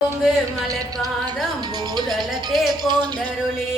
பொங்கு மலர்பாதம் பூதலத்தே போந்தருளே.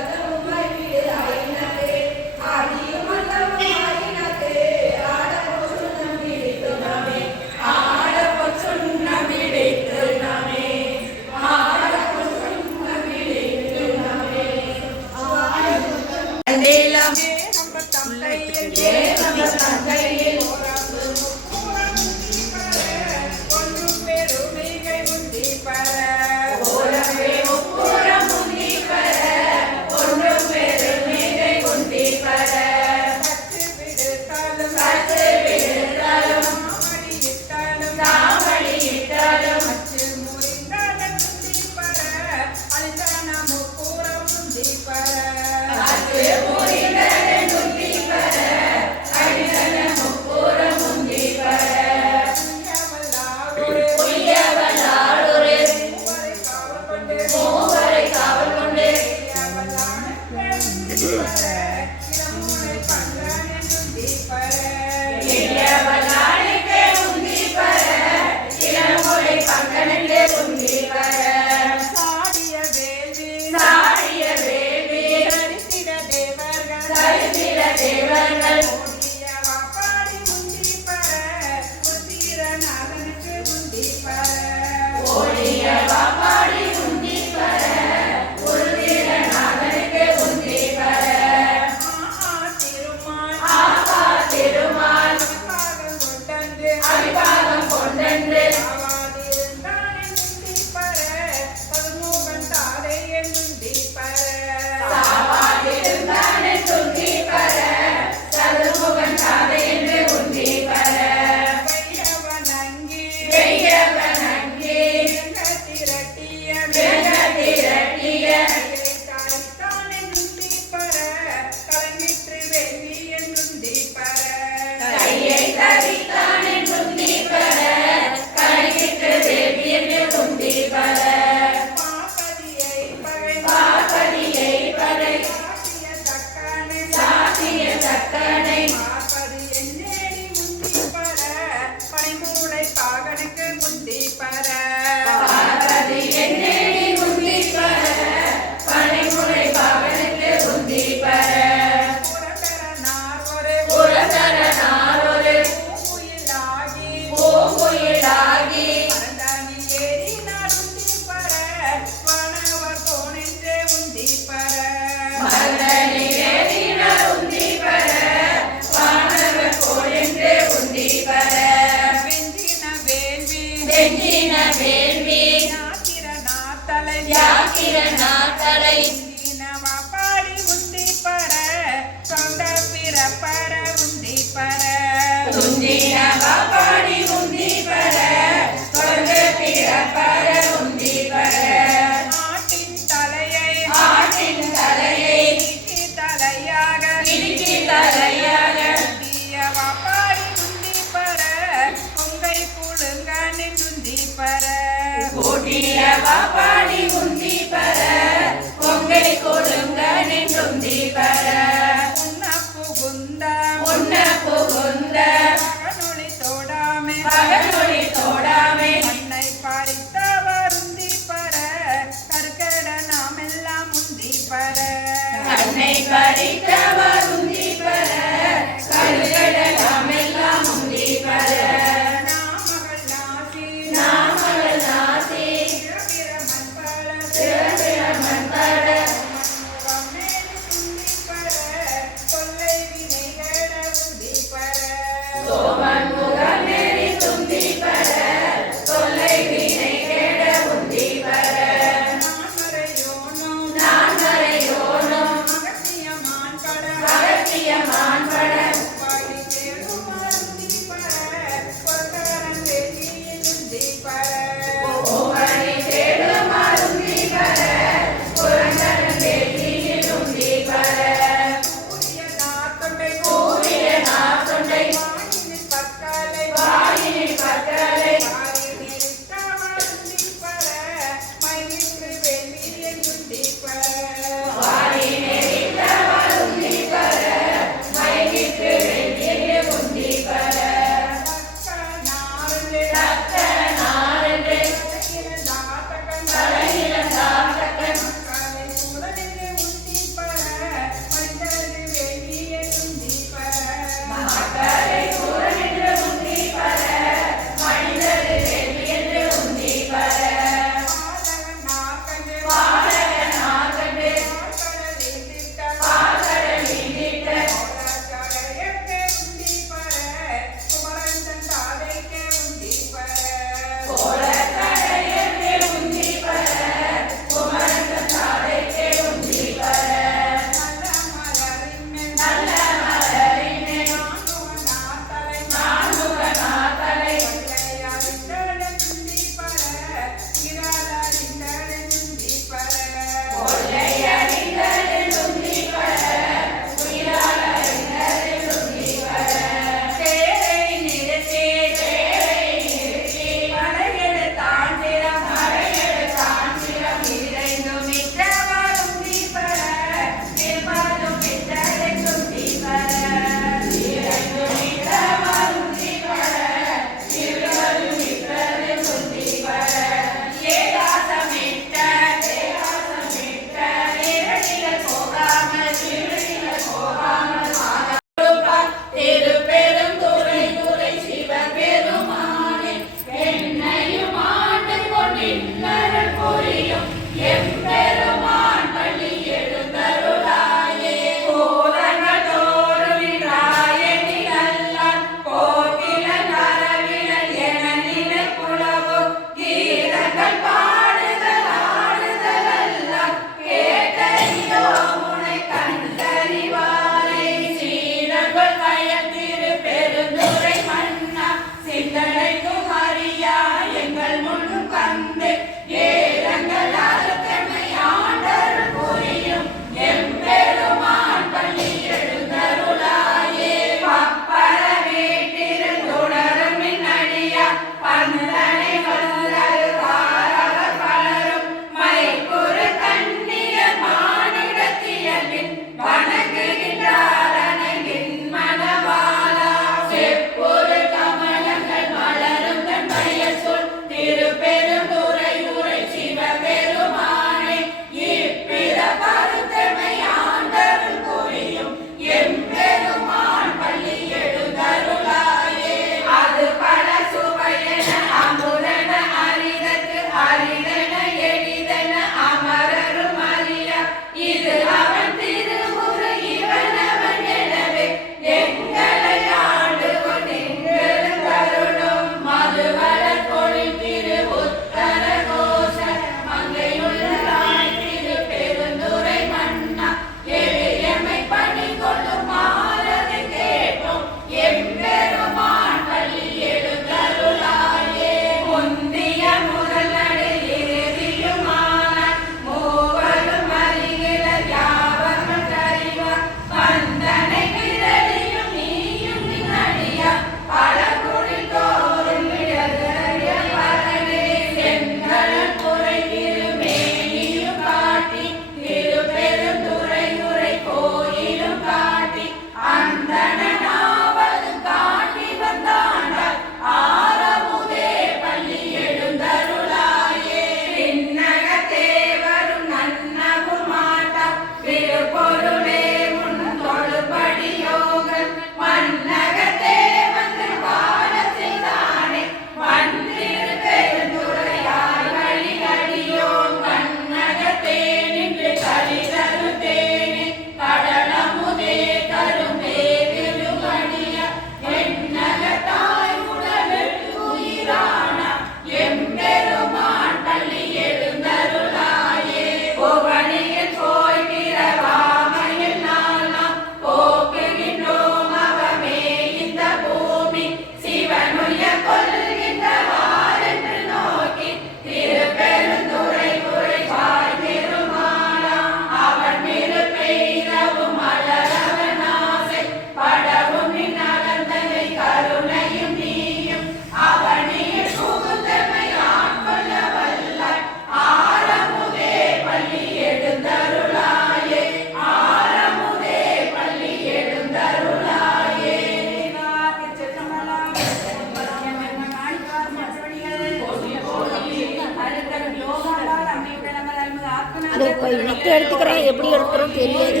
Photo எடுத்துக்கிறேன் எப்படி எடுக்கிறோம் தெரியாது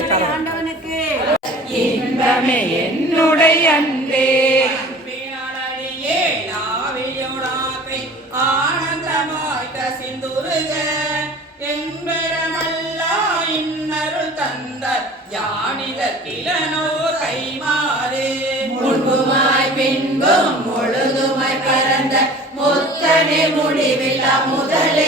இன்பமே என்னுடைய அன்பே. யானிதோ கைமாறு. முழுதுமாய் பின்பும் முழுதுமாய் பரந்த முத்தனை முடிவில்லா முதலே.